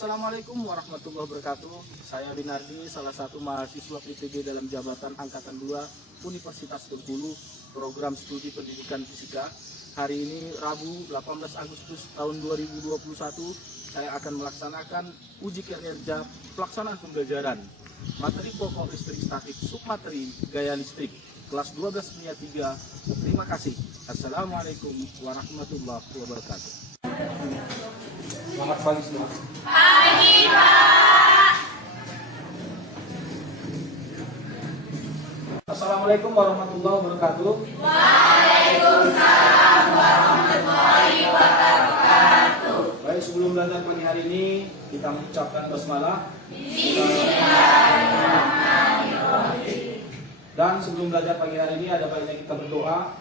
Assalamualaikum warahmatullahi wabarakatuh. Saya Binardi, salah satu mahasiswa PTG dalam jabatan Angkatan 2 Universitas Bengkulu, program studi pendidikan fisika. Hari ini Rabu 18 Agustus tahun 2021, saya akan melaksanakan uji kinerja pelaksanaan pembelajaran materi pokok listrik statik submateri gaya listrik kelas 12 Kimia 3. Terima kasih. Assalamualaikum warahmatullahi wabarakatuh. Selamat pagi semua. Pagi, Pak. Assalamualaikum warahmatullahi wabarakatuh. Waalaikumsalam warahmatullahi wabarakatuh. Baik, sebelum belajar pagi hari ini kita mengucapkan basmalah. Bismillahirrahmanirrahim. Dan sebelum belajar pagi hari ini ada baiknya kita berdoa.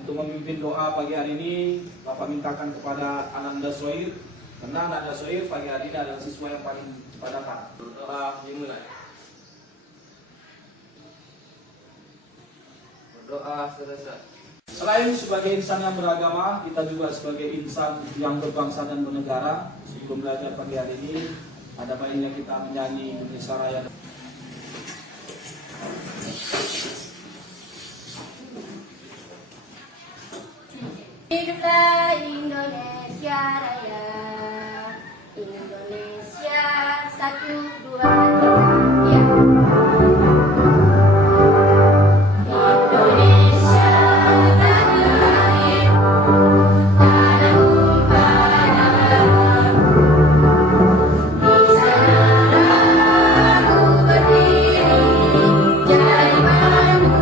Untuk memimpin doa pagi hari ini Bapak mintakan kepada Ananda Soir, karena Ananda Soir pagi hari ini adalah siswa yang paling cepat datang. Berdoa dimulai. Berdoa selesai. Selain sebagai insan yang beragama, kita juga sebagai insan yang berbangsa dan bernegara. Sebelum belajar pagi hari ini ada baiknya kita menyanyi Indonesia Raya. Hiduplah Indonesia Raya, Indonesia 1, 2, 3, ya. Indonesia tanah airku, tanah padamu. Di sana aku berdiri, jadi mandu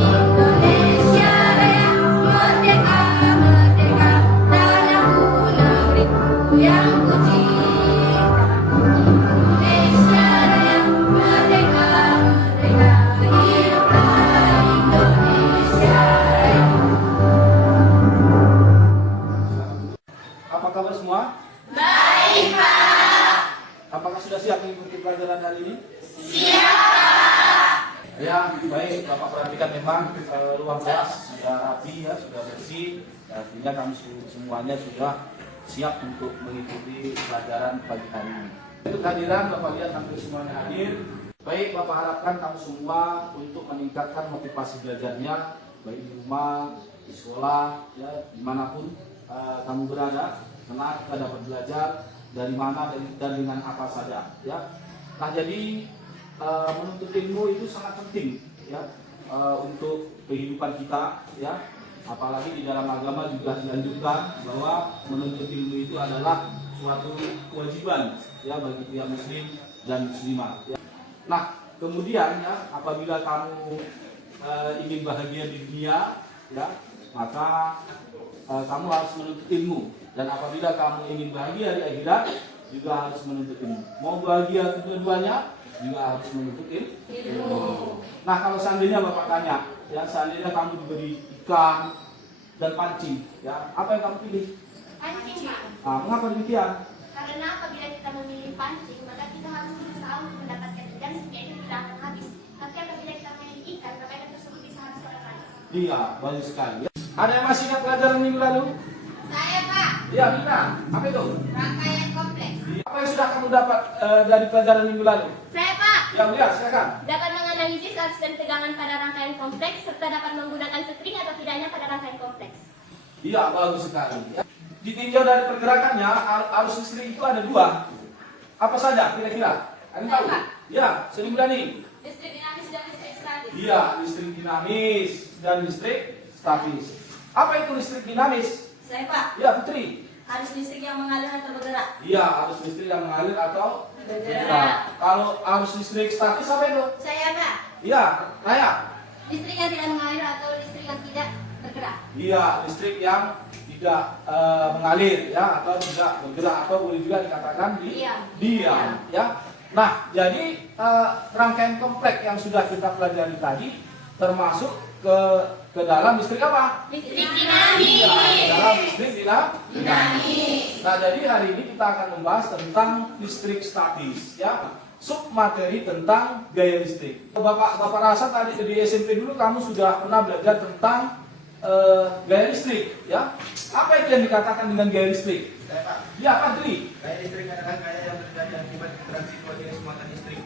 Indonesia Raya, merdeka, merdeka, tanahku, negeriku yang kucinta. Indonesia Raya, merdeka, merdeka, hiduplah Indonesia Raya. Apa kabar semua? Baik, Pak. Apakah sudah siap mengikuti pelajaran hari ini? Siap. Ya, baik. Bapak perhatikan memang ruang kelas sudah rapi ya, sudah bersih. Artinya kami semuanya sudah siap untuk mengikuti pelajaran pagi hari ini. Untuk kehadiran Bapak lihat hampir semuanya hadir. Baik, Bapak harapkan kamu semua untuk meningkatkan motivasi belajarnya, baik di rumah, di sekolah, ya dimanapun kamu berada. Karena kita dapat belajar dari mana dan dengan apa saja. Ya. Nah, jadi menuntut ilmu itu sangat penting ya untuk kehidupan kita ya, apalagi di dalam agama juga dianjurkan bahwa menuntut ilmu itu adalah suatu kewajiban ya bagi tiap muslim dan muslimah ya. Nah kemudian ya apabila kamu ingin bahagia di dunia ya, maka kamu harus menuntut ilmu, dan apabila kamu ingin bahagia di akhirat juga harus menuntut ilmu. Mau bahagia kedua-duanya juga harus menuntut ilmu. Nah kalau seandainya Bapak tanya, ya seandainya kamu diberi ikan dan pancing, ya apa yang kamu pilih? Pancing, Pak. Nah, mengapa demikian? Karena apabila kita memilih pancing, maka kita harus berusaha untuk mendapatkan ikan supaya itu tidak akan habis. Tapi apabila kita memilih ikan, maka ikan tersebut bisa habis pada saat. Iya, banyak sekali. Ya. Ada yang masih ingat pelajaran minggu lalu? Saya, Pak. Iya, Bina. Apa itu? Rangkaian kompleks. Apa yang sudah kamu dapat dari pelajaran minggu lalu? Saya, Pak. Ya, lihat, silakan. Dapat menganalisis arus dan tegangan pada rangkaian kompleks serta dapat menggunakan string atau tidaknya pada rangkaian kompleks. Iya, bagus sekali. Ya. Ditinjau dari pergerakannya, arus listrik itu ada dua. Apa saja kira-kira? Ada tahu? Apa? Ya, Seni Mulyani. Listrik dinamis dan listrik statis. Iya, listrik dinamis dan listrik statis. Apa itu listrik dinamis? Saya, Pak. Ya, Putri. Arus listrik yang mengalir atau bergerak. Iya, arus listrik yang mengalir atau Bergerak. Kalau arus listrik statis apa itu? Saya, Pak. Iya, Raya. Listrik yang tidak mengalir atau listrik yang tidak bergerak. Iya, listrik yang tidak mengalir ya, atau tidak bergerak, atau boleh juga dikatakan diam ya. Nah, jadi rangkaian kompleks yang sudah kita pelajari tadi termasuk ke dalam listrik apa? Listrik dinamis. Iya, dalam listrik dinamis. Nah, jadi hari ini kita akan membahas tentang listrik statis ya. Submateri tentang gaya listrik. Bapak rasa tadi di SMP dulu kamu sudah pernah belajar tentang gaya listrik ya. Apa itu yang dikatakan dengan gaya listrik? Saya Pak, Ya, Pak Dwi. gaya listrik adalah gaya yang terjadi akibat interaksi dua jenis muatan listrik.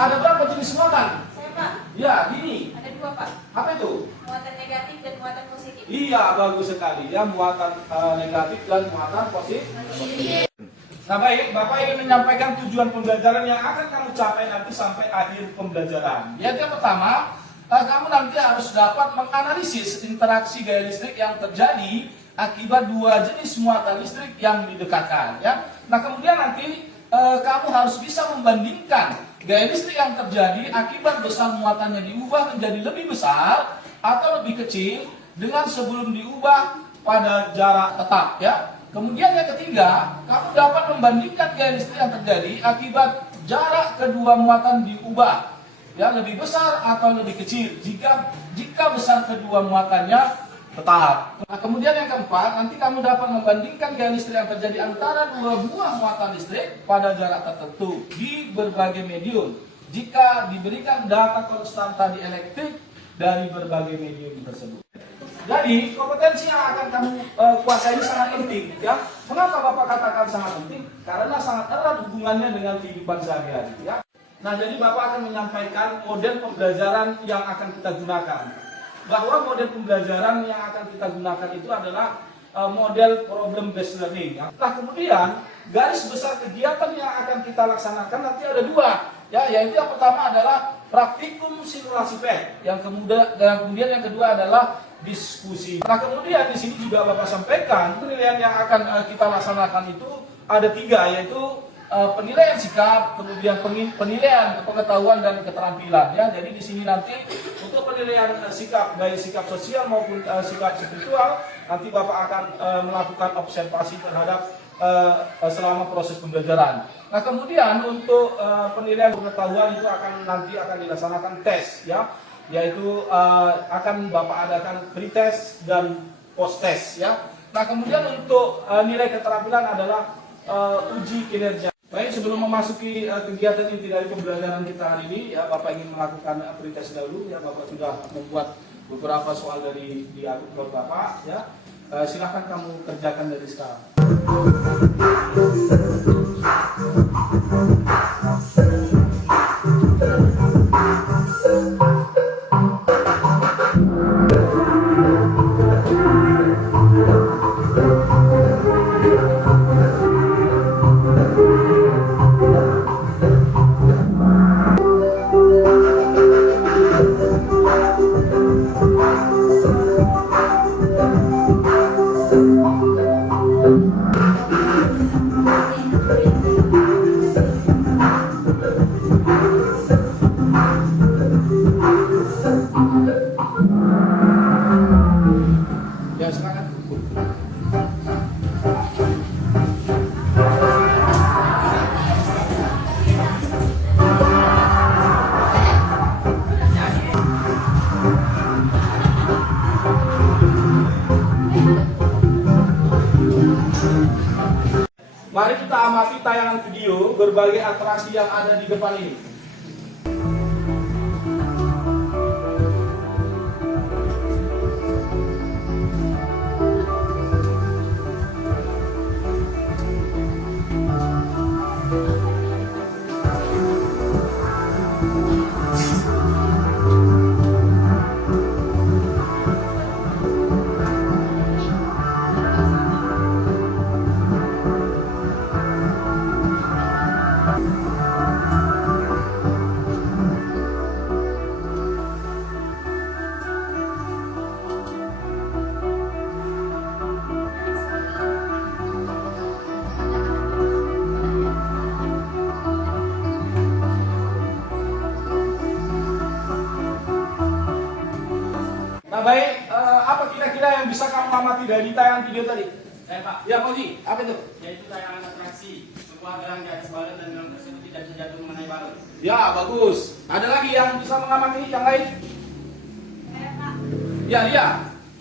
Ada berapa jenis muatan? Saya Pak, Ya, gini. ada dua Pak, Apa itu? muatan negatif dan muatan positif. Iya, bagus sekali. Ya, muatan negatif dan muatan positif. Nah baik, Bapak ingin menyampaikan tujuan pembelajaran yang akan kamu capai nanti sampai akhir pembelajaran. Yang pertama, kamu nanti harus dapat menganalisis interaksi gaya listrik yang terjadi akibat dua jenis muatan listrik yang didekatkan. Ya. Nah kemudian nanti kamu harus bisa membandingkan gaya listrik yang terjadi akibat besar muatannya diubah menjadi lebih besar atau lebih kecil dengan sebelum diubah pada jarak tetap. Ya. Kemudian yang ketiga, kamu dapat membandingkan gaya listrik yang terjadi akibat jarak kedua muatan diubah, ya lebih besar atau lebih kecil. Jika besar kedua muatannya tetap. Nah, kemudian yang keempat, nanti kamu dapat membandingkan gaya listrik yang terjadi antara dua buah muatan listrik pada jarak tertentu di berbagai medium. Jika diberikan data konstanta di elektrik dari berbagai medium tersebut. Jadi kompetensi yang akan kamu kuasai ini sangat penting, ya. Mengapa Bapak katakan sangat penting? Karena sangat erat hubungannya dengan kehidupan sehari-hari, ya. Nah, jadi Bapak akan menyampaikan model pembelajaran yang akan kita gunakan. Bahwa model pembelajaran yang akan kita gunakan itu adalah model problem based learning. Ya. Nah, kemudian garis besar kegiatan yang akan kita laksanakan nanti ada dua, ya. Yaitu yang pertama adalah praktikum simulasi PET, yang kemudian yang kedua adalah diskusi. Nah kemudian di sini juga Bapak sampaikan penilaian yang akan kita laksanakan itu ada tiga, yaitu penilaian sikap, kemudian penilaian pengetahuan dan keterampilan. Ya, jadi di sini nanti untuk penilaian sikap, baik sikap sosial maupun sikap spiritual, nanti Bapak akan melakukan observasi terhadap selama proses pembelajaran. Nah kemudian untuk penilaian pengetahuan itu nanti akan dilaksanakan tes, ya. Yaitu akan Bapak adakan pretest dan post-test, ya. Nah kemudian untuk nilai keterampilan adalah uji kinerja. Baik, sebelum memasuki kegiatan inti dari pembelajaran kita hari ini, ya Bapak ingin melakukan pretest dahulu, ya. Bapak sudah membuat beberapa soal di akun Bapak, ya. Silahkan kamu kerjakan dari sekarang. Ya, silakan. Mari kita amati tayangan video berbagai atraksi yang ada di depan ini. Nah baik, apa kira-kira yang bisa kamu amati dari tayangan video tadi? Saya Pak, Ya Pak Ji, apa itu? yaitu tayangan atraksi. Sebuah gelang di atas balon dan gelang tersebut tidak bisa jatuh mengenai balon. Ya bagus. Ada lagi yang bisa mengamati yang lain? Saya Pak, Ya, dia.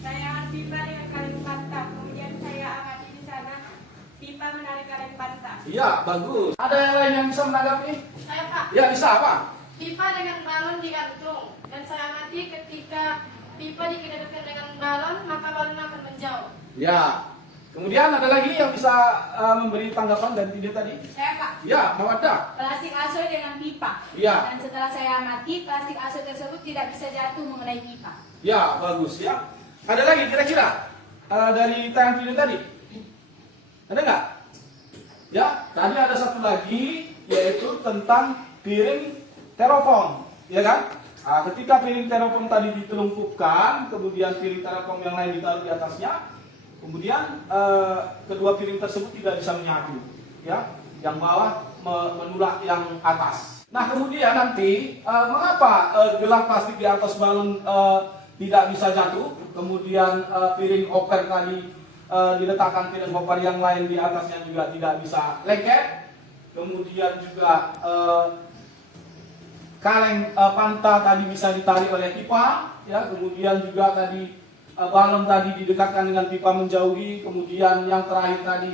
saya pipa dengan kaleng pantat. Kemudian saya amati di sana pipa menarik kaleng pantat. Iya, bagus. Ada yang lain yang bisa menanggapi? Saya Pak, Ya, bisa apa? pipa dengan balon digantung dan saya amati ketika pipa dikendalikan dengan balon maka balon akan menjauh. Ya. Kemudian ada lagi yang bisa memberi tanggapan dari video tadi? Saya Pak. Ya, Mawaddah. Plastik asoy dengan pipa. Ya. Dan setelah saya amati, plastik asoy tersebut tidak bisa jatuh mengenai pipa. Ya, bagus ya. Ada lagi kira-kira dari tayangan video tadi? Ada nggak? Ya, tadi ada satu lagi yaitu tentang piring styrofoam, ya kan? Ketika piring styrofoam tadi ditelungkupkan, kemudian piring styrofoam yang lain ditaruh di atasnya, kemudian kedua piring tersebut tidak bisa menyatu, ya. Yang bawah menolak yang atas. Nah, kemudian nanti mengapa gelas plastik di atas balon tidak bisa jatuh? Kemudian piring oper tadi diletakkan piring oper yang lain di atasnya juga tidak bisa lengket. Kemudian juga kaleng panta tadi bisa ditarik oleh pipa, ya. Kemudian juga tadi balon tadi didekatkan dengan pipa menjauhi. Kemudian yang terakhir tadi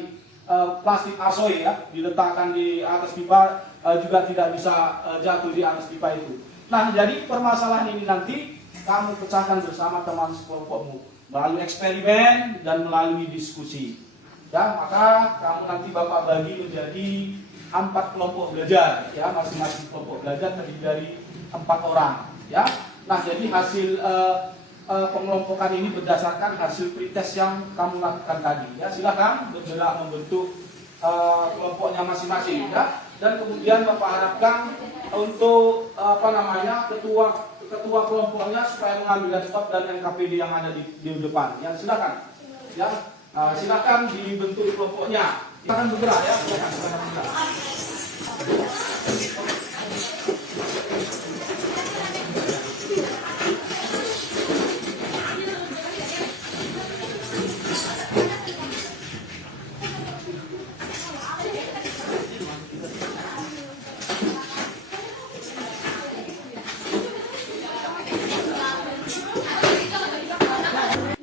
plastik asoy, ya, diletakkan di atas pipa juga tidak bisa jatuh di atas pipa itu. Nah, jadi permasalahan ini nanti kamu pecahkan bersama teman sekelompokmu melalui eksperimen dan melalui diskusi. Ya, maka kamu nanti Bapak bagi menjadi 4 kelompok belajar, ya, masing-masing kelompok belajar terdiri dari 4 orang, ya. Nah, jadi hasil pengelompokan ini berdasarkan hasil pretest yang kamu lakukan tadi, ya. Silakan bergerak membentuk kelompoknya masing-masing, ya. Dan kemudian Bapak harapkan untuk ketua kelompoknya supaya mengambil laptop dan NKPD yang ada di depan. Ya, silakan. Ya, silakan dibentuk kelompoknya. Silakan bergerak, ya. Silakan bergerak.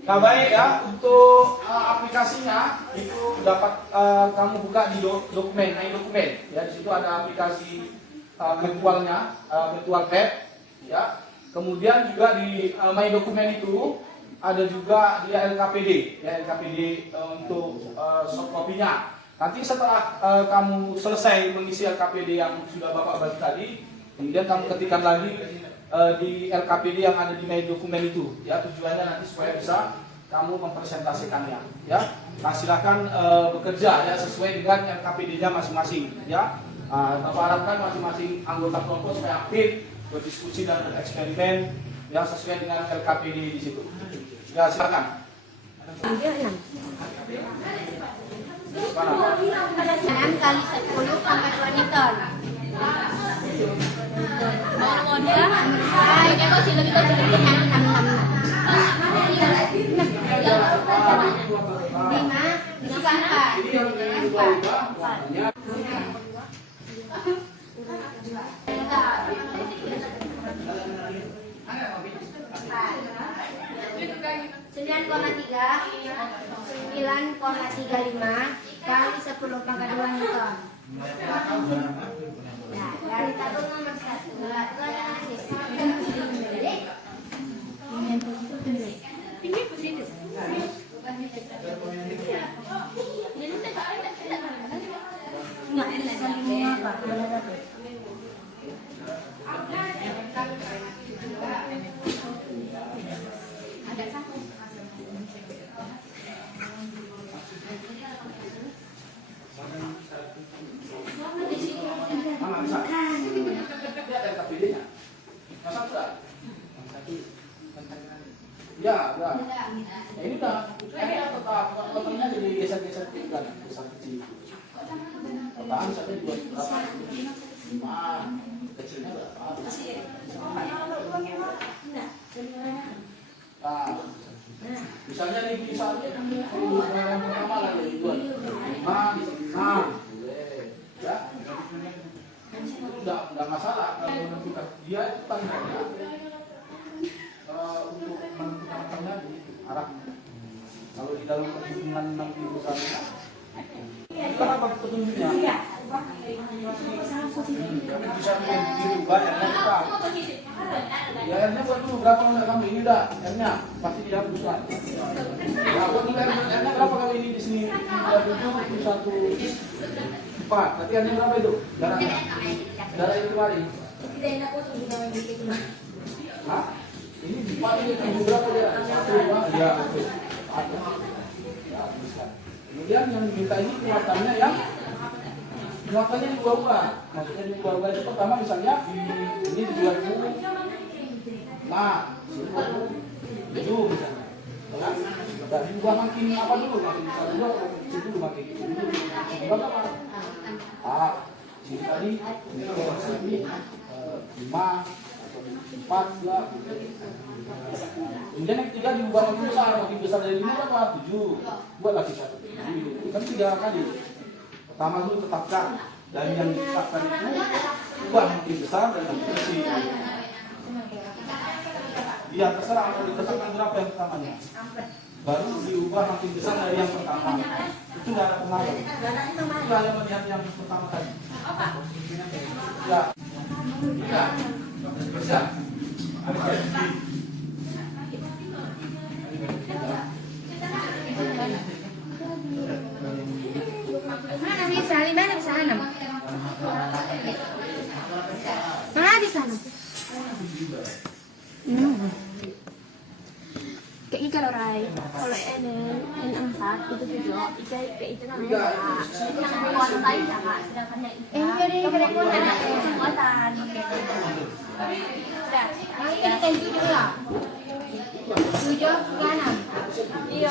Nah, baik ya, untuk aplikasinya itu dapat kamu buka di dokumen, dokumen. Ya, di situ ada aplikasi virtualnya, virtual tab. Ya, kemudian juga di My Dokumen itu ada juga di LKPD, ya, LKPD untuk soft copy-nya. Nanti setelah kamu selesai mengisi LKPD yang sudah Bapak bagi tadi, kemudian kamu ketikkan lagi di LKPD yang ada di My Dokumen itu, ya. Tujuannya nanti supaya bisa kamu mempresentasikannya, ya. Nah, silakan bekerja, ya, sesuai dengan LKPD-nya masing-masing, ya. Bapak harapkan masing-masing anggota kelompok supaya aktif berdiskusi dan bereksperimen, ya, sesuai dengan LKPD di situ. Ya, silakan. Kali 10 sampai 20 ton. Ini kok sila kita jadi 9,35 kali 10 pangkat 2 Newton. Nah, dari tabung nomor 1 itu ada hasil. Tinggi positif. Nggak enak. Ada satu. Ya, udah. Ya, ini udah. Ini tetap potongnya jadi geser-geser kan, besar kecil. Potongan misalnya buat berapa? 5. Kecilnya berapa? Nah, misalnya nih misalnya yang pertama lagi buat 5, 6. Ya. Enggak masalah kalau menentukan dia itu tandanya untuk menentukannya di arah kalau di dalam perhitungan nanti misalnya kita apa petunjuknya bisa dirubah R-nya berapa ya R-nya buat dulu berapa enggak kamu ini udah R-nya pasti dihapuskan nah buat R-nya berapa kalau ini di sini 4. Latihannya berapa itu? Darahnya? Darah itu kemarin? Hah? Ini di paling itu berapa dia? 1, 2, ya. Kemudian yang minta ini kekuatannya yang kekuatannya diubah-ubah. Maksudnya diubah-ubah itu pertama misalnya ini 20. Nah, 7 misalnya. Kan? Dan diubah makin apa dulu? Makin besar dulu, makin dulu, makin kecil dulu. Diubah apa? Sini tadi, ini 5 atau 4 lah. Kemudian yang ketiga diubah makin besar dari 5 apa? 7. Buat lagi 1. Kan 3 kali. Pertama dulu tetapkan. Dan yang ditetapkan itu ubah makin besar dan makin kecil. Ya terserah mau ditetapkan berapa yang pertamanya. Baru diubah makin besar dari yang pertama. Itu nggak ada pengaruh. Kita hanya melihat yang pertama tadi. Ya. Ya. Bisa. Mana bisa? Mana bisa hanam? Mana bisa hanam? Kayak ikan orang, kalau ini empat itu 7, ikan itu namanya yang kekuatan lain ya kak, sedangkan yang ikan kekuatan kekuatan. Ini kan 7 lah, 7 ke 6. Iya.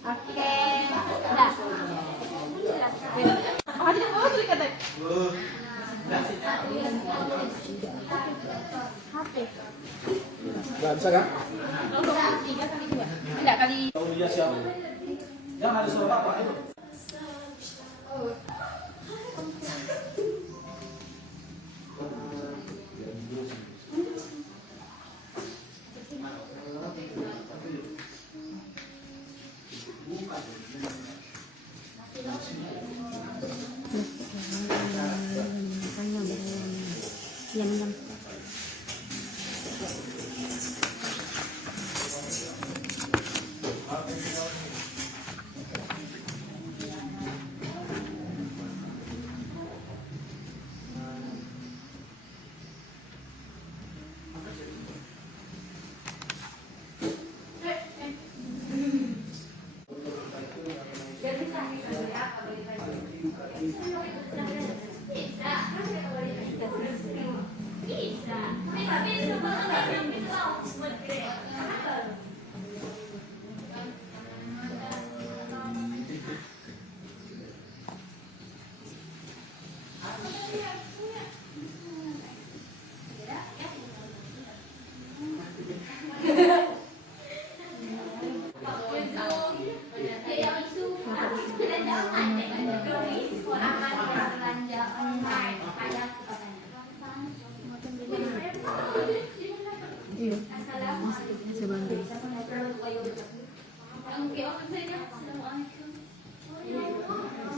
Oke, dah. Oh, tidak mau tuh kata. HP. Nggak bisa kan? 3 kali 2. Tidak kali. Tahu dia siapa? Yang ada suara apa itu? Diam-diam.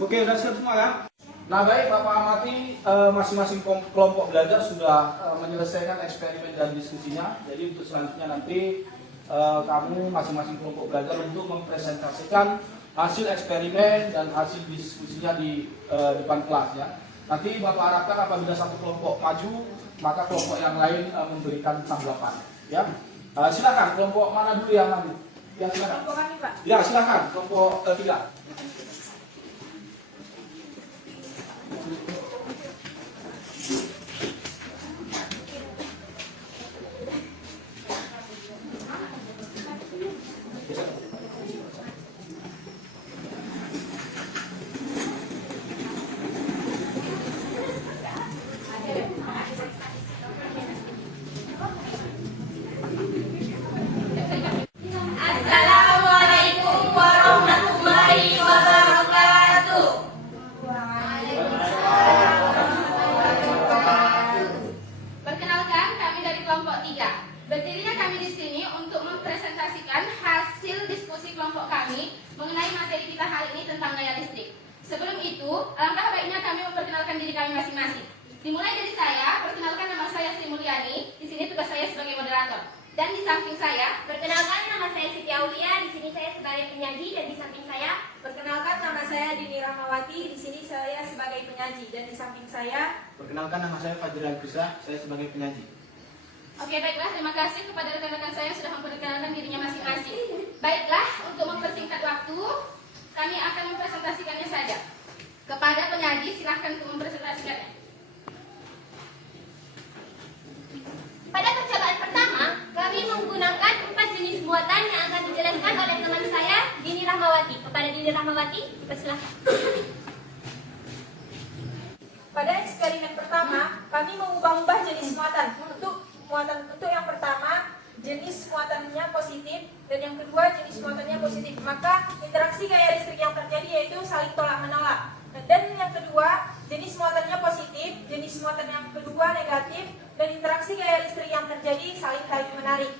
Oke, udah siap semua kan? Nah baik, Bapak amati masing-masing kelompok belajar sudah menyelesaikan eksperimen dan diskusinya. Jadi untuk selanjutnya nanti kamu masing-masing kelompok belajar untuk mempresentasikan hasil eksperimen dan hasil diskusinya di depan kelas ya. Nanti Bapak harapkan apabila satu kelompok maju, maka kelompok yang lain memberikan tanggapan. Ya, silakan kelompok mana dulu yang maju? Ya silakan. Kelompok kami, Pak. Ya silakan kelompok 3. Assalamualaikum warahmatullahi wabarakatuh. Perkenalkan, kami dari kelompok 3. Berdirinya kami di sini untuk mempresentasikan hasil diskusi kelompok kami mengenai materi kita hari ini tentang gaya listrik. Sebelum itu, alangkah baiknya kami memperkenalkan diri kami masing-masing. Dimulai dari saya, perkenalkan nama saya Sri Mulyani. Di sini tugas saya sebagai moderator. Dan di samping saya, Perkenalkan, nama saya Siti Aulia. Di sini saya sebagai penyaji dan di samping saya, perkenalkan sebagai penyaji dan di samping saya. Perkenalkan, nama saya Fajri Al-Qusah, saya sebagai penyaji. Oke, baiklah. Terima kasih kepada rekan-rekan saya yang sudah memperkenalkan dirinya masing-masing. Baiklah, untuk mempersingkat waktu, kami akan mempresentasikannya saja. Kepada penyaji, silahkan untuk mempresentasikannya. Pada percobaan pertama, kami menggunakan 4 jenis muatan yang akan dijelaskan oleh teman saya, Dini Rahmawati. Kepada Dini Rahmawati, dipersilakan. Pada eksperimen pertama, kami mengubah-ubah jenis muatan. Untuk yang pertama, jenis muatannya positif, dan yang kedua jenis muatannya positif. Maka interaksi gaya listrik yang terjadi yaitu saling tolak-menolak. Dan yang kedua, jenis muatannya positif, jenis muatan yang kedua negatif, dan interaksi gaya listrik yang terjadi saling tarik-menarik.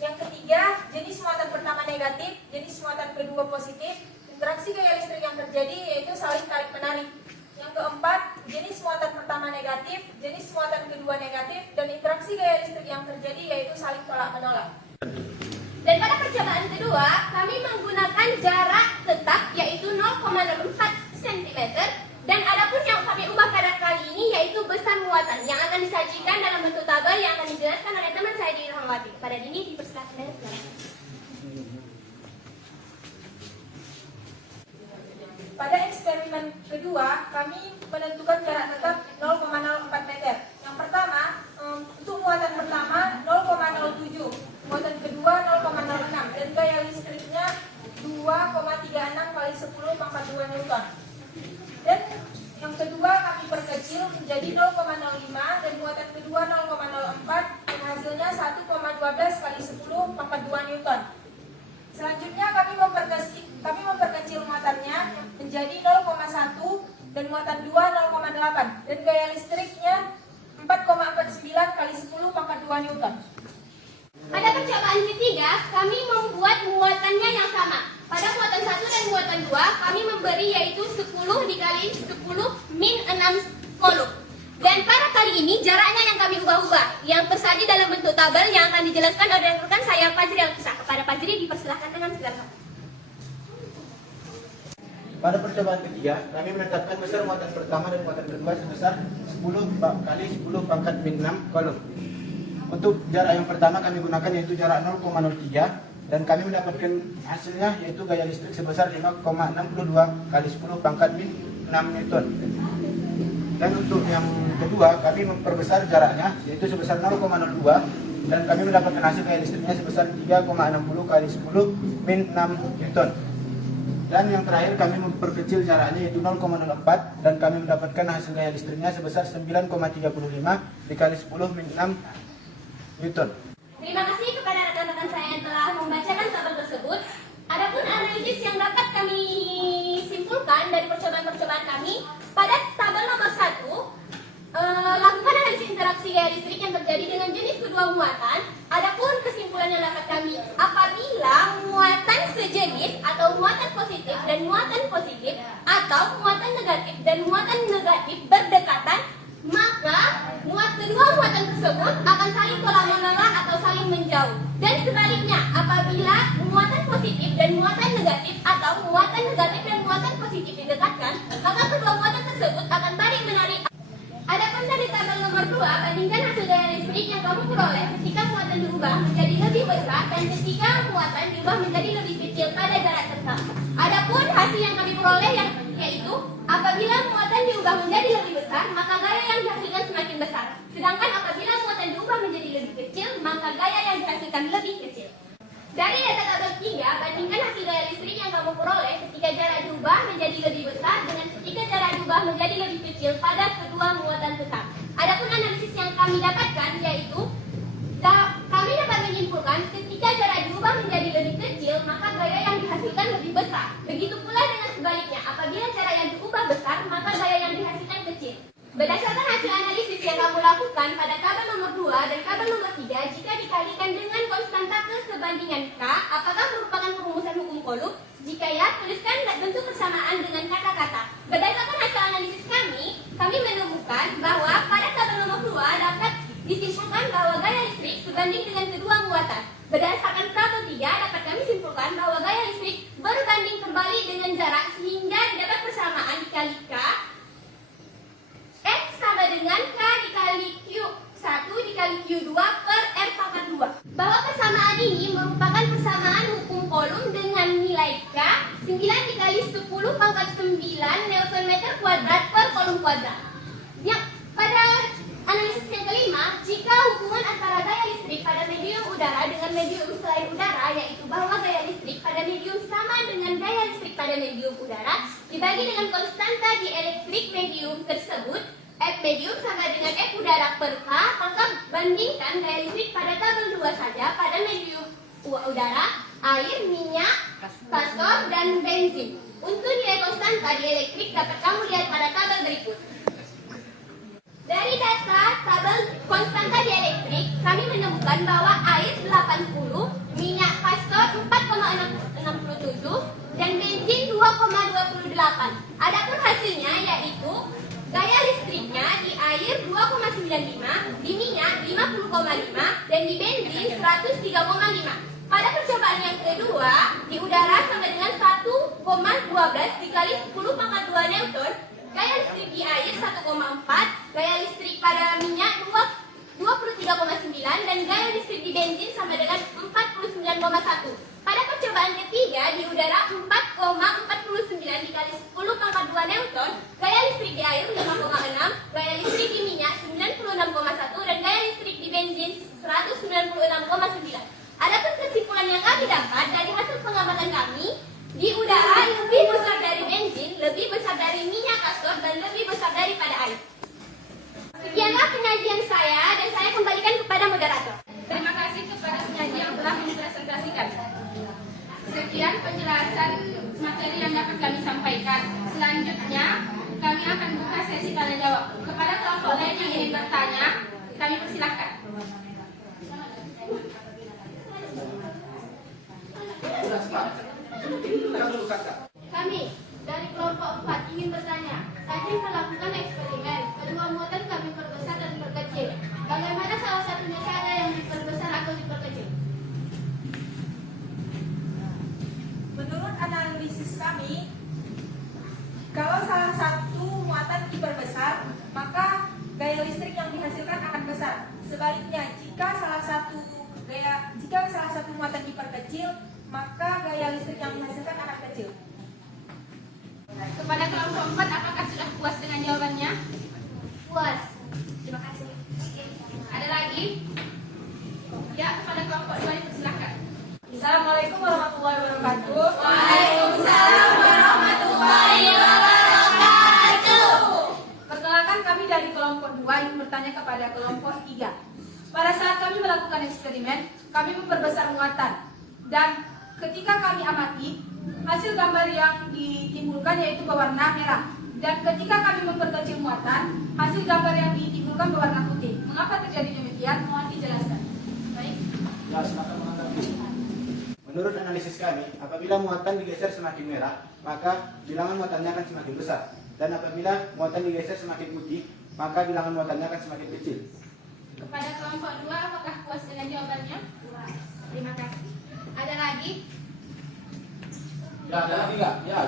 Yang ketiga, jenis muatan pertama negatif, jenis muatan kedua positif, interaksi gaya listrik yang terjadi yaitu saling tarik-menarik. Yang keempat, jenis muatan pertama negatif, jenis muatan kedua negatif, dan interaksi gaya listrik yang terjadi yaitu saling tolak-menolak. Dan pada percobaan kedua, kami menggunakan jarak tetap yaitu 0,04 cm. Dan adapun yang kami ubah pada kali ini yaitu besar muatan yang akan disajikan dalam bentuk tabel yang akan dijelaskan oleh teman saya Dini Rahmawati. Kepada Dini dipersilakan. Pada eksperimen kedua, kami menentukan jarak tetap 0,04 meter. Yang pertama, untuk muatan pertama 0,07, muatan kedua 0,06, dan gaya listriknya 2,36 kali 10 pangkat 2 Newton. Dan yang kedua kami perkecil menjadi 0,05 dan muatan kedua 0,04 dan hasilnya 1,12 kali 10 pangkat 2 Newton. Selanjutnya kami memperkecil muatannya menjadi 0,1 dan muatan 2 0,8 dan gaya listriknya 4,49 kali 10 pangkat 2 Newton. Pada percobaan ketiga, kami membuat muatannya yang sama. Pada muatan 1 dan muatan 2, kami memberi yaitu 10 dikali 10 min 6 kolom. Dan pada kali ini jaraknya yang kami ubah-ubah, yang tersaji dalam bentuk tabel yang akan dijelaskan oleh rekan saya Fajri Al-Qusah. Kepada Fajri dipersilahkan dengan segala hal. Pada percobaan ketiga, kami menetapkan besar muatan pertama dan muatan kedua sebesar 10 kali 10 pangkat min 6 kolom. Untuk jarak yang pertama kami gunakan yaitu jarak 0,03 dan kami mendapatkan hasilnya yaitu gaya listrik sebesar 5,62 kali 10 pangkat min 6 Newton. Dan untuk yang kedua kami memperbesar jaraknya yaitu sebesar 0,02 dan kami mendapatkan hasil gaya listriknya sebesar 3,60 kali 10 min 6 Newton. Dan yang terakhir kami memperkecil jaraknya yaitu 0,04 dan kami mendapatkan hasil gaya listriknya sebesar 9,35 dikali 10 min 6 Newton. Terima kasih kepada rekan-rekan saya yang telah membacakan tabel tersebut. Adapun analisis yang dapat kami simpulkan dari percobaan-percobaan kami, pada tabel nomor 1, lakukan analisis interaksi gaya listrik yang terjadi dengan jenis kedua muatan. Adapun kesimpulan yang dapat kami, apabila muatan sejenis atau muatan positif dan muatan positif atau muatan negatif dan muatan negatif berdekatan, maka kedua muatan tersebut akan saling tolak-menolak atau saling menjauh. Dan sebaliknya, apabila muatan positif dan muatan negatif atau muatan negatif dan muatan positif didekatkan, maka kedua muatan tersebut akan tarik-menarik. Adapun dari tabel nomor 2, bandingkan hasil gaya listrik yang kamu peroleh ketika muatan diubah menjadi lebih besar dan ketika muatan diubah menjadi lebih kecil pada jarak tertentu. Adapun hasil yang kami peroleh yaitu apabila muatan diubah menjadi lebih besar, maka gaya yang dihasilkan semakin besar. Sedangkan apabila muatan diubah menjadi lebih kecil, maka gaya yang dihasilkan lebih kecil. Dari data tabel 3, bandingkan hasil gaya listrik yang kamu peroleh ketika jarak diubah menjadi lebih besar dengan ketika jarak diubah menjadi lebih kecil pada kedua muatan tetap. Adapun analisis yang kami dapatkan yaitu kami dapat menyimpulkan ketika jarak diubah menjadi lebih kecil, maka gaya yang dihasilkan lebih besar. Begitu pula dengan sebaliknya, apabila jarak yang diubah besar, maka gaya yang dihasilkan kecil. Berdasarkan hasil analisis yang kamu lakukan pada tabel nomor 2 dan tabel nomor 3, jika dikalikan dengan konstanta kesebandingan K, apakah merupakan perumusan hukum Coulomb? Jika ya, tuliskan bentuk persamaan dengan kata-kata. Berdasarkan hasil analisis kami menemukan bahwa pada tabel nomor 2 dapat disimpulkan bahwa gaya listrik sebanding dengan kedua muatan. Berdasarkan tabel 3 dapat kami simpulkan bahwa gaya listrik berbanding kembali dengan jarak sehingga dapat persamaan dikali K dikali 10 pangkat 9 Newton meter kuadrat per kolom kuadrat. Yang pada analisis yang kelima, jika hubungan antara gaya listrik pada medium udara dengan medium selain udara, yaitu bahwa gaya listrik pada medium sama dengan gaya listrik pada medium udara, dibagi dengan konstanta di elektrik medium tersebut, F medium sama dengan F udara per K, maka bandingkan gaya listrik pada tabel 2 saja pada medium udara, air, minyak, kastor, dan bensin. Untuk nilai konstanta di elektrik dapat kamu lihat pada tabel berikut. Dari data tabel konstanta di elektrik, kami menemukan bahwa air 80, minyak kastor 4,67, dan bensin 2,28. Adapun hasilnya yaitu gaya listriknya di air 2,95, di minyak 50,5, dan di bensin 103,5. Pada percobaan yang kedua, di udara sama dengan 1,12 dikali 10 pangkat 2 Newton, gaya listrik di air 1,4, gaya listrik pada minyak 23,9, dan gaya listrik di bensin sama dengan 49,1. Pada percobaan ketiga, di udara 4,49 dikali 10 pangkat 2 Newton, gaya listrik di air 5,6, gaya listrik di minyak 96,1, dan gaya listrik di bensin 196,9. Adapun kesimpulan yang kami dapat dari hasil pengamatan kami, di udara lebih besar dari bensin, lebih besar dari minyak kastor, dan lebih besar daripada air. Sekianlah penyajian saya, dan saya kembalikan kepada moderator. Terima kasih kepada penyaji yang telah mempresentasikan. Sekian penjelasan materi yang dapat kami sampaikan. Selanjutnya, kami akan buka sesi tanya jawab. Kepada kelompok lain yang ingin bertanya, kami persilahkan. Kami dari kelompok 4 ingin bertanya. Tadi melakukan eksperimen, kedua muatan kami perbesar dan perkecil. Bagaimana salah satunya saja yang diperbesar atau diperkecil? Menurut analisis kami, kalau salah satu muatan diperbesar, maka gaya listrik yang dihasilkan akan besar. Sebaliknya, jika salah satu muatan diperkecil, maka gaya listrik yang dihasilkan akan kecil. Kepada kelompok 4, apakah sudah puas dengan jawabannya? Puas. Terima kasih. Ada lagi? Ya, kepada kelompok 2 dipersilahkan. Assalamualaikum warahmatullahi wabarakatuh. Waalaikumsalam warahmatullahi wabarakatuh. Perkenalkan, kami dari kelompok 2 ingin bertanya kepada kelompok 3. Pada saat kami melakukan eksperimen, kami memperbesar muatan. Dan ketika kami amati, hasil gambar yang ditimbulkan yaitu berwarna merah. Dan ketika kami memperkecil muatan, hasil gambar yang ditimbulkan berwarna putih. Mengapa terjadi demikian? Mohon dijelaskan. Baik. Ya, silakan menanggapi. Menurut analisis kami, apabila muatan digeser semakin merah, maka bilangan muatannya akan semakin besar. Dan apabila muatan digeser semakin putih, maka bilangan muatannya akan semakin kecil. Kepada kelompok 2, apakah puas dengan jawabannya? Terima kasih. Ada lagi? Ya, ada lagi nggak? Ya.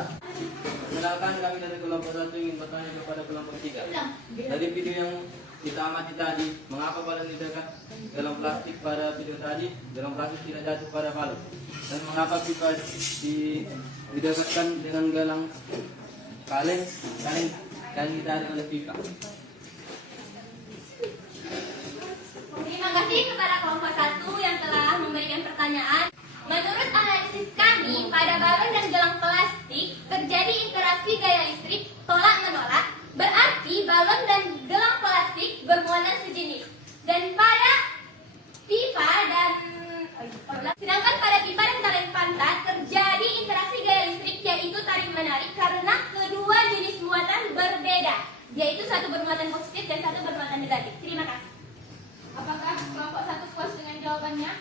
Perkenalkan, kami dari kelompok 1 ingin bertanya kepada kelompok 3. Dari video yang kita amati tadi, mengapa balon didekat dalam plastik pada video tadi, dalam plastik tidak jatuh pada balon? Dan mengapa pipa didekatkan dengan gelang kaleng dan ditarik oleh pipa? Terima kasih kepada kelompok 1 yang telah memberikan pertanyaan. Menurut analisis kami, pada balon dan gelang plastik terjadi interaksi gaya listrik tolak-menolak, berarti balon dan gelang plastik bermuatan sejenis. Dan pada pipa dan sedangkan pada pipa dan kaleng pantat terjadi interaksi gaya listrik yaitu tarik-menarik karena kedua jenis muatan berbeda, yaitu satu bermuatan positif dan satu bermuatan negatif. Terima kasih. Apakah kelompok 1 puas dengan jawabannya?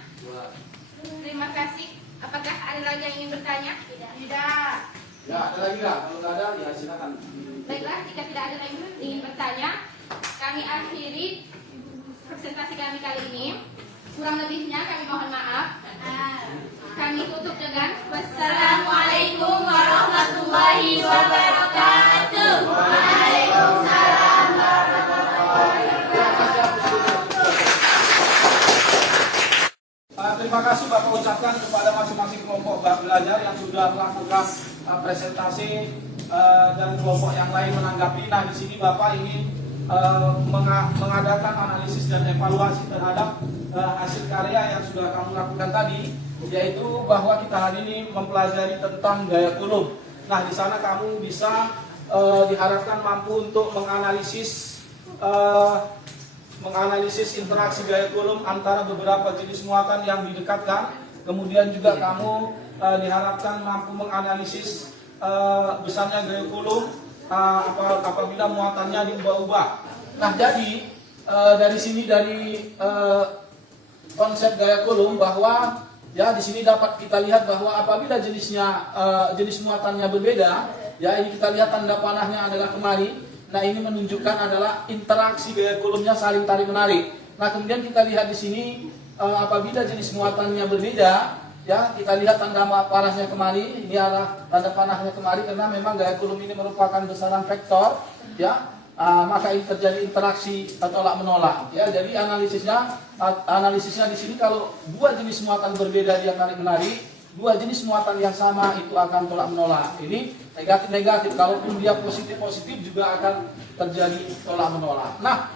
Terima kasih. Apakah ada lagi yang ingin bertanya? Tidak. Ya, ada lagi nggak? Kalau nggak ada, ya silakan. Baiklah, jika tidak ada lagi yang ingin bertanya, kami akhiri presentasi kami kali ini. Kurang lebihnya kami mohon maaf. Kami tutup dengan wassalamualaikum warahmatullahi wabarakatuh. Waalaikumsalam warahmatullahi wabarakatuh. Terima kasih Bapak ucapkan kepada masing-masing kelompok belajar yang sudah melakukan presentasi dan kelompok yang lain menanggapi. Nah, di sini Bapak ingin mengadakan analisis dan evaluasi terhadap hasil karya yang sudah kamu lakukan tadi, yaitu bahwa kita hari ini mempelajari tentang gaya kulum. Nah, di sana kamu bisa diharapkan mampu untuk menganalisis interaksi gaya kulum antara beberapa jenis muatan yang didekatkan. Kemudian juga kamu diharapkan mampu menganalisis besarnya gaya kulum apabila muatannya diubah-ubah. Nah, jadi dari sini dari konsep gaya kulum bahwa ya di sini dapat kita lihat bahwa apabila jenis muatannya berbeda, ya ini kita lihat tanda panahnya adalah kemari. Nah, ini menunjukkan adalah interaksi gaya kulumnya saling tarik menarik. Nah, kemudian kita lihat di sini apabila jenis muatannya berbeda, ya kita lihat tanda panahnya kemari. Ini adalah tanda panahnya kemari karena memang gaya kulum ini merupakan besaran vektor, ya. Maka ini terjadi interaksi tolak menolak, ya. Jadi analisisnya di sini kalau dua jenis muatan berbeda dia tarik menarik, dua jenis muatan yang sama itu akan tolak menolak. Ini negatif-negatif, kalaupun dia positif-positif juga akan terjadi tolak menolak. Nah,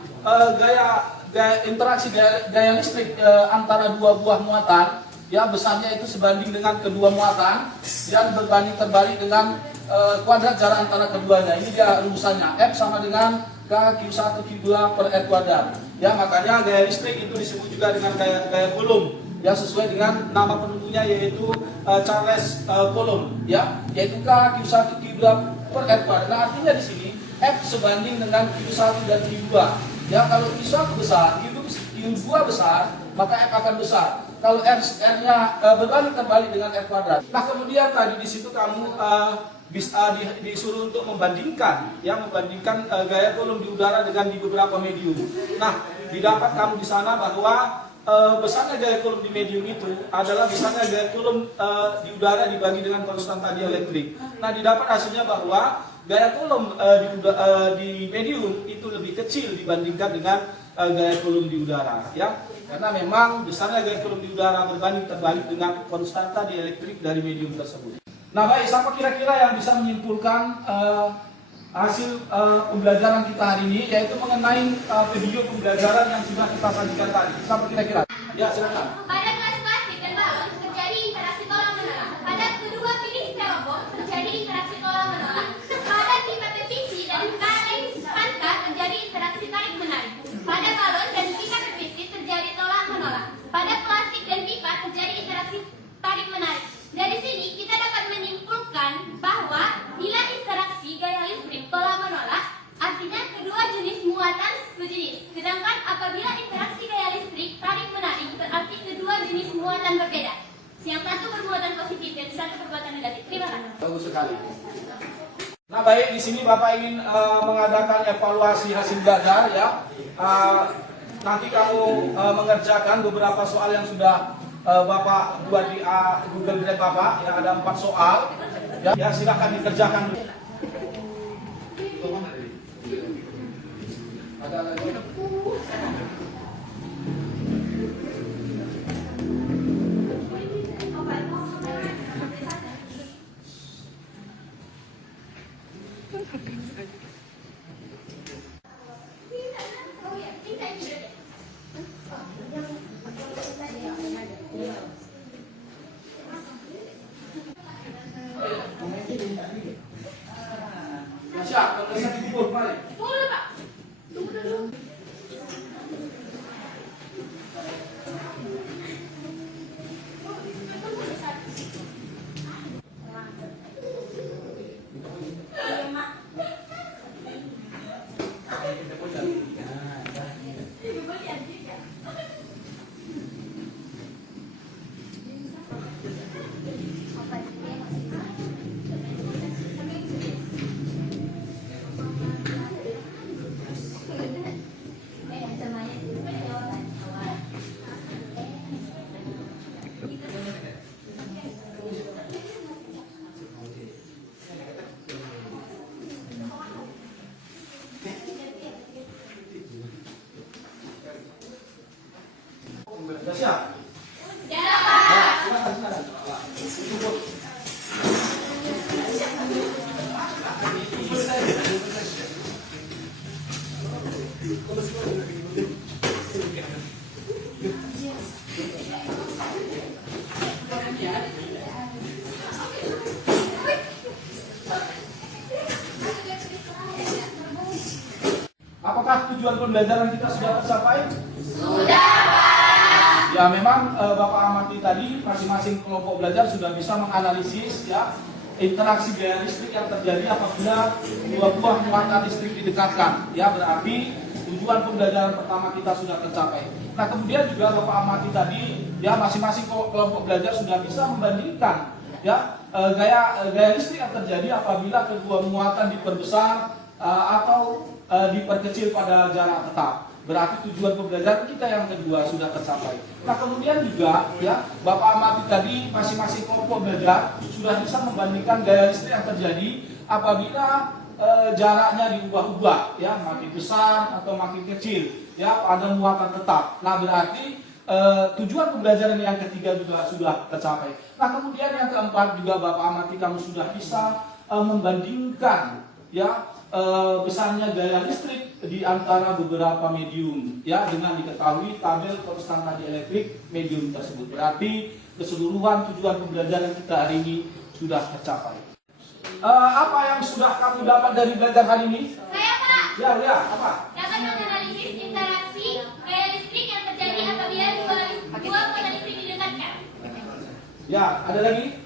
interaksi gaya listrik antara dua buah muatan, ya besarnya itu sebanding dengan kedua muatan dan berbanding terbalik dengan kuadrat jarak antara keduanya. Ini dia rumusannya, F sama dengan K Q1 Q2 per R kuadrat. Ya, makanya gaya listrik itu disebut juga dengan gaya kulum, ya sesuai dengan nama penentunya yaitu Charles Coulomb, ya, yaitu K Q1 Q2 per R kuadrat. Nah, artinya di sini F sebanding dengan Q1 dan Q2. Ya, kalau Q1 besar, Q2 besar, maka F akan besar. Kalau R-nya berbanding terbalik dengan R kuadrat. Nah, kemudian tadi di situ kamu bisa disuruh untuk membandingkan gaya kulum di udara dengan di beberapa medium. Nah, didapat kamu di sana bahwa besarnya gaya kulum di medium itu adalah besarnya gaya kulum di udara dibagi dengan konstanta dielektrik. Nah, didapat hasilnya bahwa gaya kulum di medium itu lebih kecil dibandingkan dengan gaya kulum di udara, ya. Karena memang besarnya gaya kulum di udara berbanding terbalik dengan konstanta dielektrik dari medium tersebut. Nah, baik, siapa kira-kira yang bisa menyimpulkan hasil pembelajaran kita hari ini, yaitu mengenai video pembelajaran yang sudah kita sajikan tadi? Siapa kira-kira? Ya, silakan. Pada kelas plastik dan balon terjadi interaksi tolak menolak. Pada kedua piring styrofoam terjadi interaksi tolak menolak. Pada pipa PVC dan kaleng panka terjadi interaksi tarik menarik. Pada balon dan pipa PVC terjadi tolak menolak. Pada plastik dan pipa terjadi interaksi tarik menarik. Dari sini kita dapat menyimpulkan bahwa bila interaksi gaya listrik tolak menolak, artinya kedua jenis muatan sejenis. Sedangkan apabila interaksi gaya listrik tarik menarik, berarti kedua jenis muatan berbeda. Yang satu bermuatan positif dan satu bermuatan negatif. Terima kasih. Bagus sekali. Nah, baik, di sini Bapak ingin mengadakan evaluasi hasil belajar, ya. Nanti kamu mengerjakan beberapa soal yang sudah Bapak buat di Google Drive Bapak, ya, ada 4 soal, ya silakan dikerjakan dulu. Ada lagi? Siap, kalau bisa dikubur, mari. Boleh, Pak. Tunggu dulu. Sudah siap? Ya, Ya, silakan, silakan. Apakah tujuan pembelajaran kita sudah tercapai? Sudah, Pak. Ya, memang Bapak amati tadi masing-masing kelompok belajar sudah bisa menganalisis ya interaksi gaya listrik yang terjadi apabila dua buah muatan listrik didekatkan. Ya, berarti tujuan pembelajaran pertama kita sudah tercapai. Nah, kemudian juga Bapak amati tadi ya masing-masing kelompok belajar sudah bisa membandingkan ya gaya listrik yang terjadi apabila kedua muatan diperbesar atau diperkecil pada jarak tetap. Berarti tujuan pembelajaran kita yang kedua sudah tercapai. Nah, kemudian juga ya Bapak amati tadi masing-masing kelompok belajar sudah bisa membandingkan gaya listrik yang terjadi apabila jaraknya diubah-ubah ya, makin besar atau makin kecil ya pada muatan tetap. Nah, berarti tujuan pembelajaran yang ketiga juga sudah tercapai. Nah, kemudian yang keempat juga Bapak amati kamu sudah bisa membandingkan ya besarnya gaya listrik di antara beberapa medium ya dengan diketahui tabel konstan tadi elektrik medium tersebut. Berarti keseluruhan tujuan pembelajaran kita hari ini sudah tercapai. Apa yang sudah kamu dapat dari belajar hari ini? Saya, Pak, Ya, apa? dapat menganalisis interaksi gaya listrik yang terjadi apabila dua muatan listrik didekatkan. Ya, ada lagi?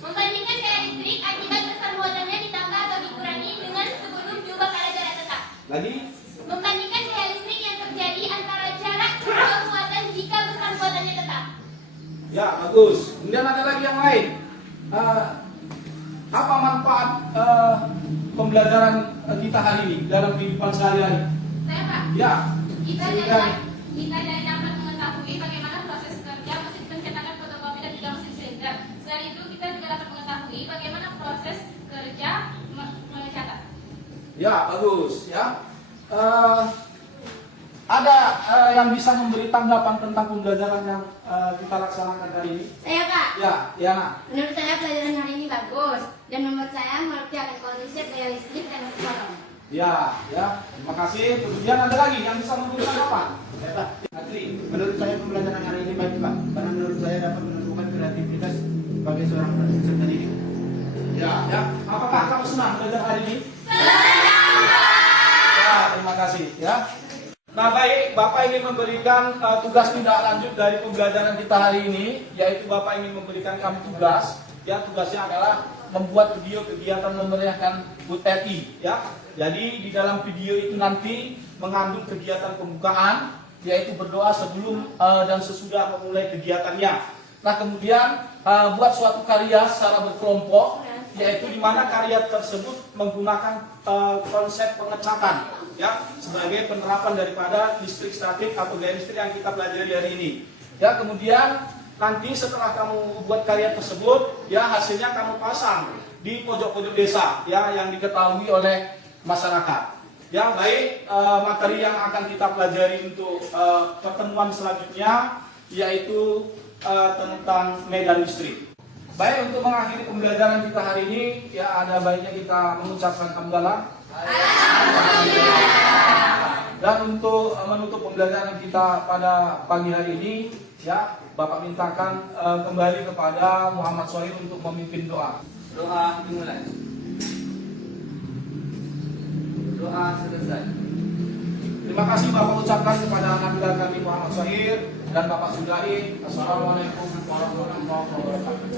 Membandingkan gaya listrik akibat besar muatannya ditambah atau dikurangi dengan sebelum diubah pada jarak tetap. Lagi? Membandingkan gaya listrik yang terjadi antara jarak kedua muatan jika besar muatannya tetap. Ya, bagus. Kemudian ada lagi yang lain. Apa manfaat pembelajaran kita hari ini dalam kehidupan sehari-hari? Saya, Pak. Ya, Kita silakan. dari dapat mengetahui bagaimana proses kerja mesin pencetakan fotokopi dan juga mesin silinder. Selain itu kita juga dapat mengetahui bagaimana proses kerja mencetak. Ya, bagus. Ya, ada yang bisa memberi tanggapan tentang pembelajaran yang kita laksanakan hari ini? Saya, Pak. Ya, Nak. Menurut saya pelajaran hari ini bagus dan membuat saya mengerti akan konsep gaya listrik dan kolom. Ya, terima kasih. Kemudian ada lagi yang bisa memberi tanggapan? Ya, Pak. Adri. Menurut saya pembelajaran hari ini baik, Pak, karena menurut saya dapat menumbuhkan kreativitas sebagai seorang peserta didik. Ya. Apakah kamu senang belajar hari ini? Ya, terima kasih. Ya. Nah, baik, Bapak ingin memberikan tugas tindak lanjut dari pembelajaran kita hari ini, yaitu Bapak ingin memberikan kami tugas. Ya, tugasnya adalah membuat video kegiatan memeriahkan HUT RI. Ya, jadi di dalam video itu nanti mengandung kegiatan pembukaan, yaitu berdoa sebelum dan sesudah memulai kegiatannya. Nah, kemudian buat suatu karya secara berkelompok, yaitu di mana karya tersebut menggunakan konsep pengecatan ya sebagai penerapan daripada listrik statik atau gaya listrik yang kita pelajari hari ini. Ya, kemudian nanti setelah kamu buat karya tersebut, ya hasilnya kamu pasang di pojok-pojok desa ya yang diketahui oleh masyarakat. Ya, baik, materi yang akan kita pelajari untuk pertemuan selanjutnya yaitu tentang medan listrik. Baik, untuk mengakhiri pembelajaran kita hari ini, ya ada baiknya kita mengucapkan hamdalah. Dan untuk menutup pembelajaran kita pada pagi hari ini, ya Bapak mintakan kembali kepada Muhammad Sohir untuk memimpin doa. Doa dimulai. Doa selesai. Terima kasih Bapak ucapkan kepada Nabi kami Muhammad Sohir dan Bapak Sudai. Assalamualaikum warahmatullahi wabarakatuh.